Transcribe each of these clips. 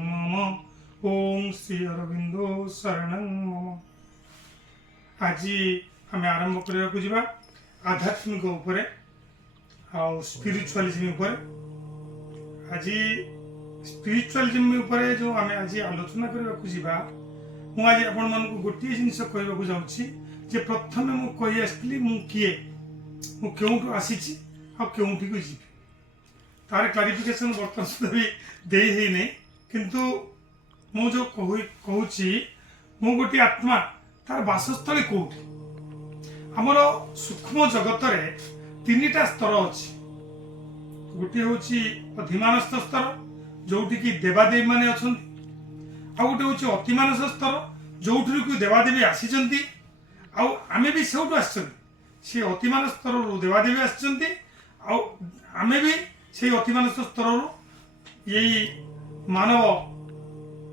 मम। ओम श्री अरविंदो शरणं मम। आज आम आरंभ करने को आध्यात्मिक उपरे आउ स्पिरिचुअलिज्म उपरे। आज स्पिरिचुअलिज्म उपरे जो आम आज आलोचना करने को आज आपण मानक गोटे जिनस कहवाक जाऊँगी जे प्रथम मु कही आसली मु किए मु क्यों आसी आउठी को जी तार क्लारिफिकेशन बर्तमान सुधा भी दे ही नहीं किंतु मु जो कहूँ मु गोटे आत्मा तार बासस्थली कौटी आमर सूक्ष्म जगत रे तीनटा स्तर अच्छी गोटे हूँ अधिमानस्थ स्तर जोठी की देवादेवी माने अच्छा आ गोटे हूँ अतिमानस स्तर जो देवादेवी आसी आमे भी से सी अतिमानस स्तर देवादेवी आमे भी से अतिमानस स्तर यही मानव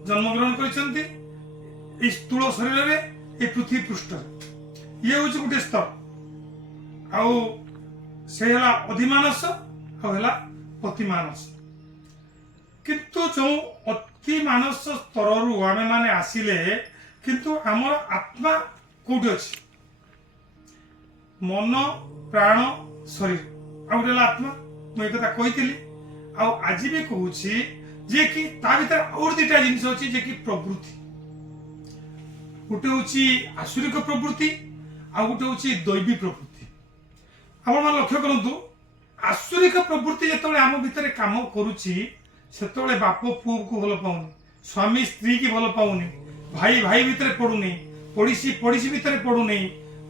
जन्मग्रहण कर स्थूल शरीर में ये पृथ्वी पृष्ठ ये हूँ गोटे स्तर आउ से अधिमानस आला अतिमानस किंतु जो अतिमानस स्तर आमे माने आसिले किंतु आमर आत्मा कौटी अच्छी मन प्राण शरीर आ गए आत्मा मुझे कथा कही आज भी कहूँ जे कि ता भीतर और दुटा जिन अच्छी जे कि प्रवृत्ति गोटे हूँ आसुरिक प्रवृत्ति आ गोटे हूँ दैवी प्रवृत्ति। आप लक्ष्य करूँ आसुरिक प्रवृत्ति जो आम भितर कम करुच्ची से बाप पुओ को भल पाऊनी स्वामी स्त्री की भल पाऊनी भाई भाई भितर पड़ुनी पड़ोसी पड़ोसी भितर पड़ुनी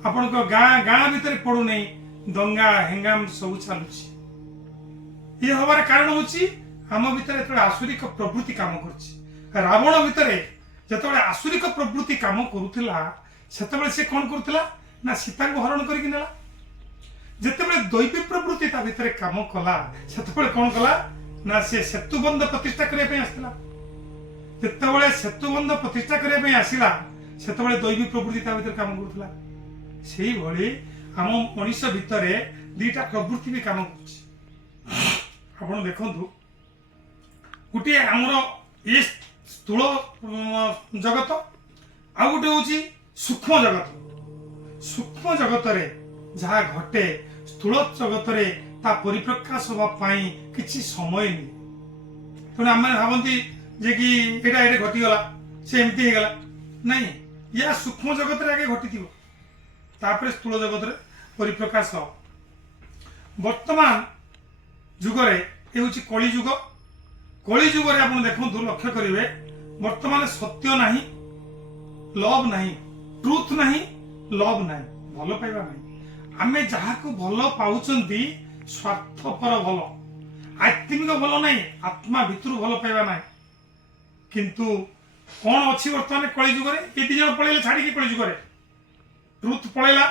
आपण गाँ गाँ भितर पड़ुनी दंगा हेंगाम सब चलुची ये हमार कारण हूँ आम भितर आसुरिक प्रवृत्ति काम कर रावण भितर जो आसुरिक प्रवृत्ति काम करुला से कौन करुला ना सीता को हरण करके नेला जितेबाला दैवी प्रवृत्ति ता भितर काम कला से कौन कला ना से सेतुबंध प्रतिष्ठा करने आसला जितेबाला सेतुबंध प्रतिष्ठा करने आसला से दैवी प्रवृत्ति ता भितर काम करुला से भली आम मनीष भितर दुईटा प्रवृत्ति भी काम कर देखु गोटे आमर ये स्थूल जगत आ गोटे हूँ सूक्ष्म जगत रे जहाँ घटे स्थूल जगत रे ता परिप्रकाश होगापाई किसी समय नहीं तेणु आम भावती जे कि एटा एटे घटीगला से एमती होगला नहीं या सूक्ष्म जगत रे आगे घटी तापर स्थूल जगत रे परिप्रकाश वर्तमान जुगरे ये हूँ कली जुग कली जुगरे आप देखु लक्ष्य करेंगे वर्तमान सत्य नहीं लव नहीं ट्रुथ नहीं लव नहीं भल पाइबा नहीं आमे जहाँ को भल पाँच स्वार्थपर भल आत्मिक भल नहीं आत्मा भितर भल पाइबा नहीं किंतु कौन अच्छी वर्तमान कली जुगरे ये दिज पलैले छाड़ी कली जुगरे ट्रुथ पलैला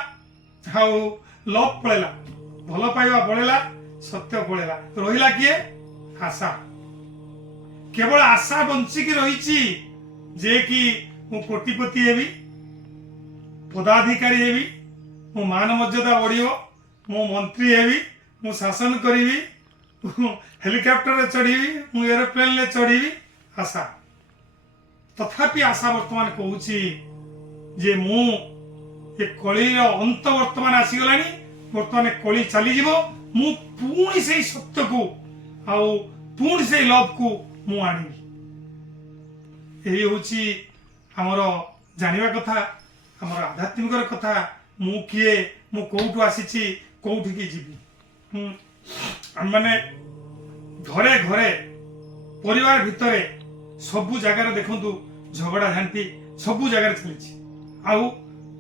हाउ लव पलैला भल पाइबा पलैला सत्य पलैला रहिला किए आशा केवल आशा बंचिकी रही जे कि मु कोटिपति हेबी पदाधिकारी हेबी मो मान मर्यादा बढ़ियो मो मंत्री हेबी मु शासन करी हेलिकॉप्टर चढ़ी मु एरोप्लेन ले चढ़ी आशा तथापि आशा वर्तमान कहूँ जे मु ये कलीर अंत वर्तमान आसीगलानी वर्तमान कली चली मु पुणी से सत्य को आउ पुणी से लव को मु आनी यही हूँ आमर जानिबा कथा आमर आध्यात्मिक कथा मु किए मु कौटू आसी कौटी की जीवी माने घरे घरे परिवार भितर सबु जगार देखु झगड़ा झांटी सबु जगार चली आउ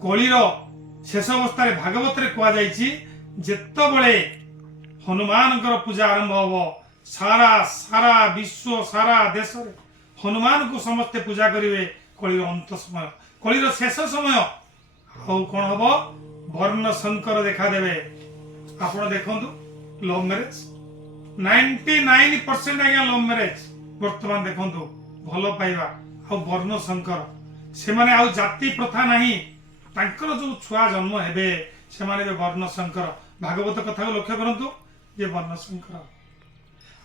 कलीर शेष अवस्था भागवत कहुई जेतबले हनुमान पूजा आरंभ हम सारा सारा विश्व सारा देश हनुमान को समस्ते पूजा करेंगे कलीर अंत समय कलीर शेष समय आउ कौन हम वर्ण शंकर देखा देवे आप देखु लव मैरेज 99% आज्ञा लव मैरेज वर्तमान देखु भल पाइबा आ वर्ण शंकर से माने आउ जाति प्रथा नहीं तांकर जो छुआ जन्म हेबे से माने वर्ण शंकर भागवत कथा को लक्ष्य करंतु ये वर्ण शंकर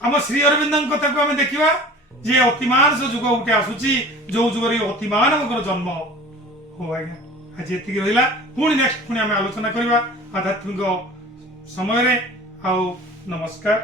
आम श्री अरविंद कथा को आम देखा जे अतिमानस जुग गोटे आसुची जो जुगरे अतिमानवकर जन्म हो आज्ञा आज एतिक रहिला पुणी नेक्स्ट पुणी आम आलोचना करवा आध्यात्मिक समय रे। आओ नमस्कार।